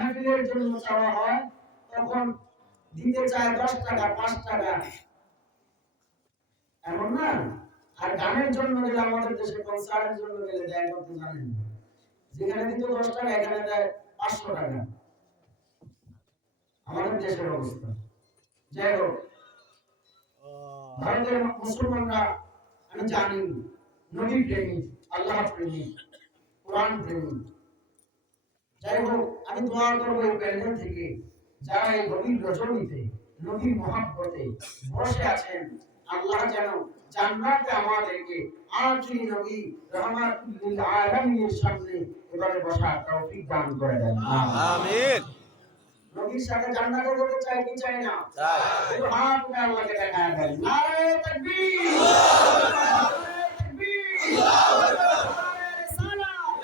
মাহফিলের জন্য চাওয়া হয়, তখন দিতে চায় দশ টাকা, পাঁচ টাকা। এমন না? আর গানের জন্য গেলে আমাদের দেশে কনসার্টের জন্য গেলে দেয় কত জানেন? যেখানে দিত দশ টাকা, এখানে দেয় পাঁচশো টাকা। আমাদের দেশের অবস্থা। যাই হোক, ভারতের মুসলমানরা, আমি জানি নবী প্রেমিক আল্লাহ প্রেমিক কোরআন প্রেমিক যাই হোক আমি দোয়া করব এই প্যান্ডেল থেকে। যারা এই গভীর রজনীতে নবীর মহাব্বতে বসে আছেন আল্লাহ যেন জান্নাতে আমাদেরকে আখিরি নবী রহমাতুল আলামিনের সামনে এবারে বসার তৌফিক দান করে দেন। আমিন। নবীর সাথে জান্নাতে যেতে চাই কি চাই না? চাই। হাত উঠে আল্লাহকে দেখায় দেন। নারে তাকবীর। নারে তাকবীর। নারে রিসালাত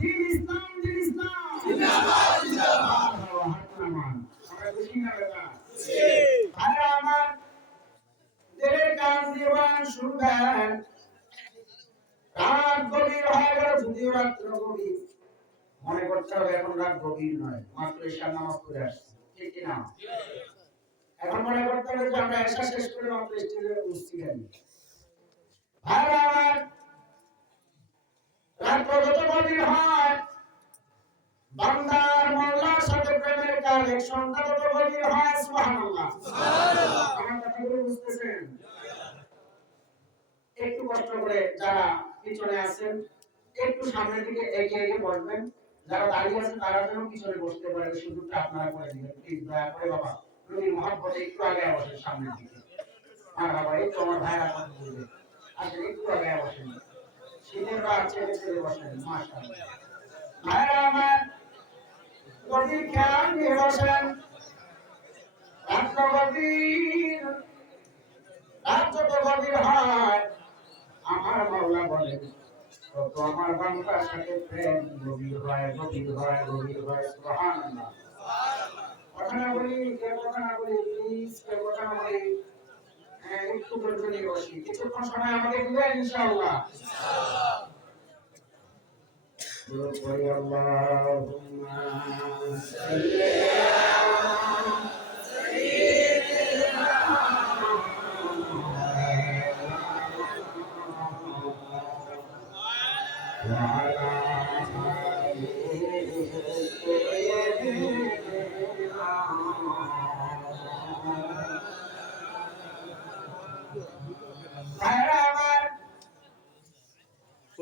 দিন ইসলাম দিন ইসলাম জিন্দাবাদ জিন্দাবাদ হাত নামান আমরা খুশি না বেটা ভাইরা আমার দেহের কান রাত গভীর হয়ে গেল, যদিও রাত্র গভীর। মনে করতে হবে এখন রাত গভীর নয়, মাত্র ঈশার নামাজ পড়ে আসছে, ঠিক কি না? এখন মনে করতে হবে যে আমরা এসা শেষ করে মাত্র স্টেজে উঠছি কেন ভাইরা আমার রাত্র যত গভীর হয়, বান্দার মোল্লার সাথে প্রেমের কালেকশনটা তত হয় সুবহানাল্লাহ আমার কথাগুলো বুঝতেছেন একটু কষ্ট করে যারা পিছনে আছেন, একটু সামনের দিকে এগিয়ে এগিয়ে বসবেন। যারা দাঁড়িয়ে আছেন, তারা যেন পিছনে বসতে পারে সুযোগটা আপনারা করে দিবেন। প্লিজ, দয়া করে বাবা রবির মহাব্বতে একটু আগে বসেন সামনের দিকে। আর বাবা এই তো আমার ভাইরা বলবে আসলে একটু আগে বসেন। শীতের রাত ছেড়ে ছেড়ে বসেন, মাশাআল্লাহ। ভাইরা আমার গভীর খেয়াল নিয়ে বসেন। আমার মাওলা বলেন তত আমার বান্দার সাথে প্রেম গভীর হয় গভীর হয় গভীর হয় সুবহানাল্লাহ কথা না বলি কেউ কথা না বলি প্লিজ কেউ কথা না বলি হ্যাঁ, একটু ধৈর্য নিয়ে বসি কিছুক্ষণ সময় আমাদের দিবেন ইনশাআল্লাহ قل اللهم صل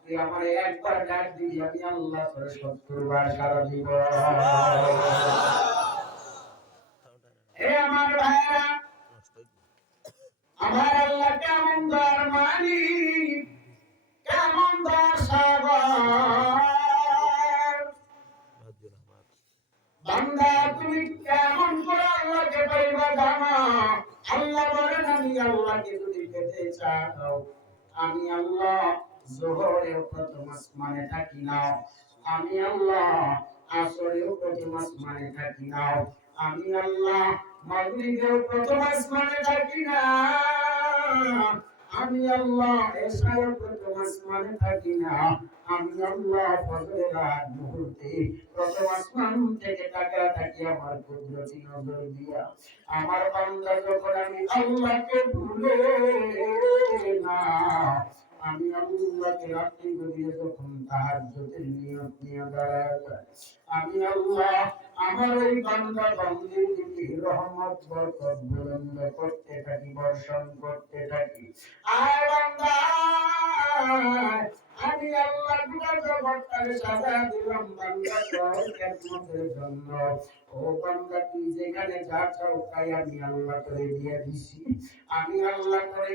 তুই আমার একবার ডাক দিবি আমি আল্লাহ করে সত্তর বার সারা দিব। হে আমার ভাইরা আমার আল্লাহ কেমন দর মালিক কেমন দর সাগর। বান্দা তুমি কেমন করে আল্লাহকে পাইবা জানো? আল্লাহ বলেন আমি আল্লাহকে যদি পেতে চাও আমি আল্লাহ জোহরেও প্রথম আসমানে থাকি না আমি আল্লাহ আসরেও প্রথম আসমানে থাকি না আমি আল্লাহ মাগরিবেও প্রথম আসমানে থাকি না? আমি আল্লাহ এশায়ের প্রথম আসমানে থাকি না? আমি আল্লাহ, ফজরের মুহূর্তে প্রথম আসমান থেকে টাকা থাকি আমার কুদরতি নজর দিয়া। আমার বান্দা যখন আমি আল্লাহকে ভুলে না আমি আল্লাহকে রাত্রি গভীরে যখন তাহার জ্যোতির নিয়ত নিয়ে দাঁড়ায় আমি আল্লাহ আমার ওই বান্দা বান্দির দিকে রহমত, বরকত বুলন্দ করতে থাকি, বর্ষণ করতে থাকি। আয় বান্দা, আমি আল্লাহ গুণা জগৎটারে সাজা দিলাম বান্দা তোর খেদমতের জন্য। ও বান্দা তুই যেখানে যা তাই আমি আল্লাহ করে দিয়ে দিছি। আমি আল্লাহ করে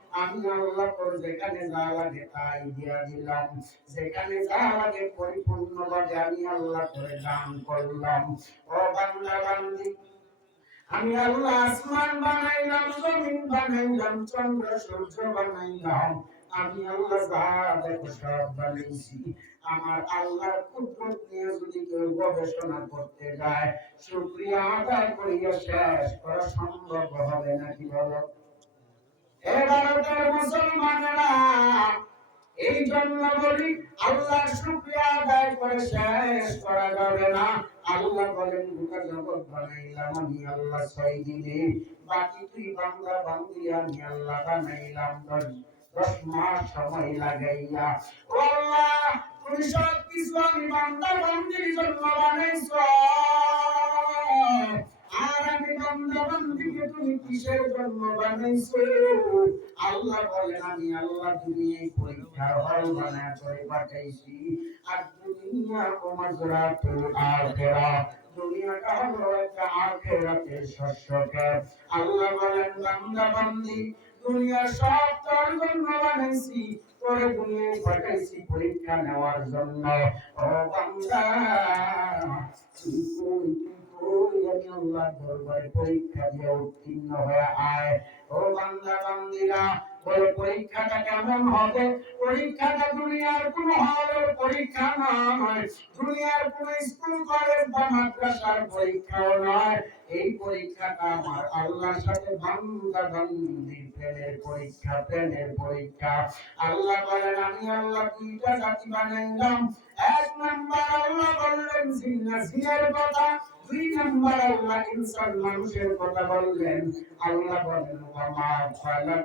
আমি আল্লাহ যেখানে দিয়া দিলাম যেখানে আমি আল্লাহ করে দান করলাম ও বান্দি আমি আল্লাহ আসমান বানাইলাম, জমিন বানাইলাম, চন্দ্র, সূর্য বানাইলাম। আমি আল্লাহ সব বানাইছি, আমার আল্লাহর কুদরত নিয়ে যদি কেউ গবেষণা করতে যায়, শুক্রিয়া আদায় করিয়া শেষ করা সম্ভব হবে নাকি বলো? এ ভারতের মুসলমানেরা এই জন্য বলি, আল্লাহর শুকরিয়া আদায় করে শেষ করা যাবে না। আল্লাহ বলেন গোটা জগৎ বানাইলাম আমি আল্লাহ ছয় দিনে, বাকি তুই বান্দা বান্দি আমি আল্লাহ বানাইলাম দশ মাস সময় লাগাইয়া। ও আল্লাহ, তুমি সব কিছু আমি বান্দা বান্দির জন্য বানাইছো আর আমি বান্দা বান্দিকে তুমি কিসের জন্য বানাইছো আল্লাহ বলেন, আমি আল্লাহ এই পরীক্ষার হল বানায় করে পাঠাইছি। আর দুনিয়া ওমাজরাতুল আখিরা। দুনিয়াটা হলো একটা আখিরাতের শস্যকে। আল্লাহ বলেন, বান্দা, বান্দি, দুনিয়ার সব তোর জন্য বানাইছি। তোরে দুনিয়ায় পাঠাইছি পরীক্ষা নেওয়ার জন্য। ও বান্দা পরীক্ষা দিয়ে উত্তীর্ণ হয়ে আয়। ও বান্দা বান্দিরা বলে পরীক্ষাটা কেমন হবে? পরীক্ষাটা দুনিয়ার কোন হলের পরীক্ষা নয়। দুনিয়ার কোন স্কুল কলেজ বা মাদ্রাসার পরীক্ষাও নয়। এই পরীক্ষাটা আমার আল্লাহর সাথে বান্দা বান্দির প্রেমের পরীক্ষা প্রেমের পরীক্ষা। আল্লাহ বলেন, আমি আল্লাহ দুইটা জাতি বানাইলাম। এক নাম্বার আল্লাহ বললেন জিন্না জিনের কথা। দুই নাম্বার আল্লাহ ইনসান মানুষের কথা বললেন। আল্লাহ বলেন, ওয়া জিন্না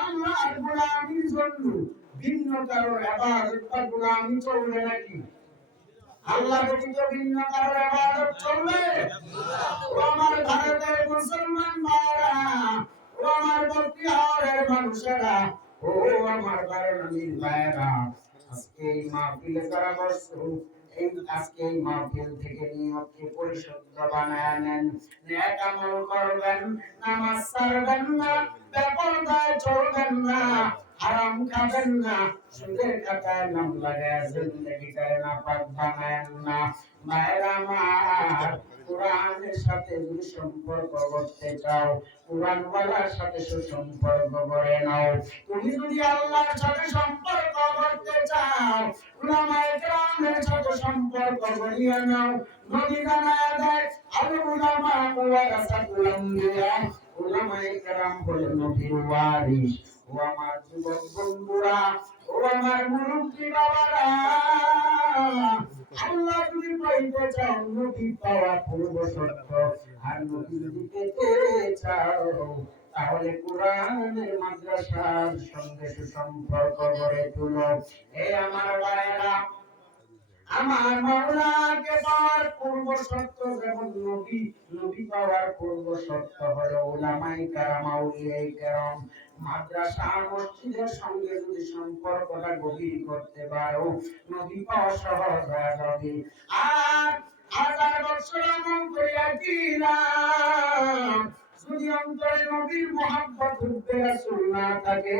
আল্লাহর গোলামির জন্য ভিন্ন কারও ইবাদত বা গোলামি চলবে নাকি আল্লাহ ব্যতীত ভিন্ন কারও ইবাদত চলবে ও আমার ভারতের মুসলমান ভাইরা ও আমার বক্তিয়ারের মানুষেরা, ও আমার বারণীর ভাইরা আজকে এই মাহফিলে যারা বসছো এই আজকে এই মাহফিল থেকে নিয়তকে পরিশুদ্ধ বানায় নেন নেক আমল করবেন, নামাজ ছাড়বেন না, বেপরদায় চলবেন না হারাম খাবেন না সুদের খাতায় নাম লাগায় জিন্দগিটায় না পাক বানায়েন না মায়েরা আমার কোরআনের সাথে যদি সম্পর্ক করতে চাও কোরআন সাথে সুসম্পর্ক করে নাও তুমি যদি আল্লাহর সাথে সম্পর্ক করতে চাও উলামায়ে কেরামের সাথে সম্পর্ক করিয়ে নাও নবী জানায় দেয় আবু উলামা ওয়ারাসাতুল আম্বিয়া উলামায়ে কেরাম হলেন নবীর ওয়ারিস ও আমার যুবক বন্ধুরা, ও আমার মুরব্বী বাবারা, আল্লাহ যদি পাইতে চাও নবী পাওয়া পূর্ব শর্ত আর নবী যদি পেতে চাও, তাহলে কোরআনের মাদ্রাসার সঙ্গে সুসম্পর্ক গড়ে তুলো। এ আমার ভাইয়েরা আমার মাওলাকে পাওয়ার মাদ্রাসা, মসজিদের সঙ্গে যদি সম্পর্কটা গভীর করতে পারো, নবী পাওয়া সহজ হয়ে আর হাজার বছর আমল করিয়া দিলাম। যদি অন্তরে নবীর মহাব্বত উঠতে না থাকে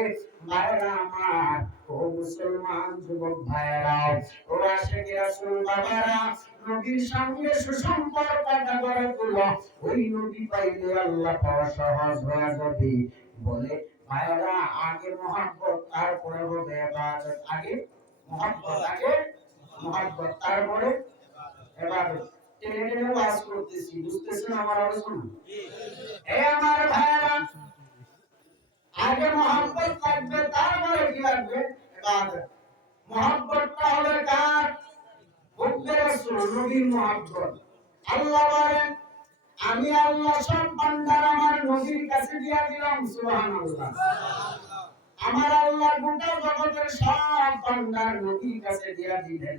ভাইরা আমার, ও মুসলমান যুবক ভাইরা ও আশেকে রাসূল বাবারা, নবীর সঙ্গে সুসম্পর্কটা গড়ে তুলো। ওই নবী পাইলে আল্লাহ পাওয়া সহজ হয়ে যাবে। বলে ভাইরা আগে মহাব্বত, তারপরে হবে আগে মহাব্বত আগে মহাব্বত, তারপরে এবাদত। টেনে টেনে ওয়াজ করতেছি বুঝতেছেন আমার আলোচনা এ আমার ভাইরা আগে মহাব্বত লাগবে তারপরে কি লাগবে? ইবাদত। মহাব্বতটা হলো কার? খুব রাসূল নবীর মহব্বত। আল্লাহ বলেন আমি আল্লাহ সব বান্দার আমার নবীর কাছে দিয়া দিলাম সুবহানাল্লাহ। আমার আল্লাহ গোটা জগতের সব বান্দার নবীর কাছে দিয়া দিলেন।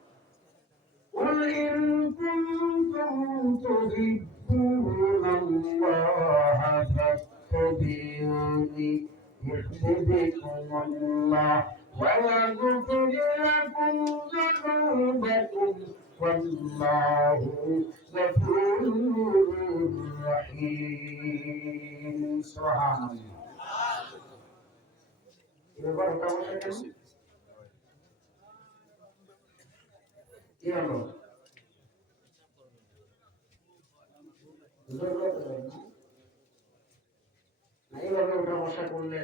قل إن كنتم تحبون الله فاتبعوني يحببكم الله ويغفر لكم ذنوبكم والله غفور رحيم سبحان الله কি হলো? এইভাবে করলে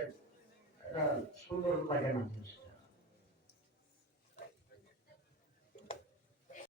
এটা সুন্দর লাগে না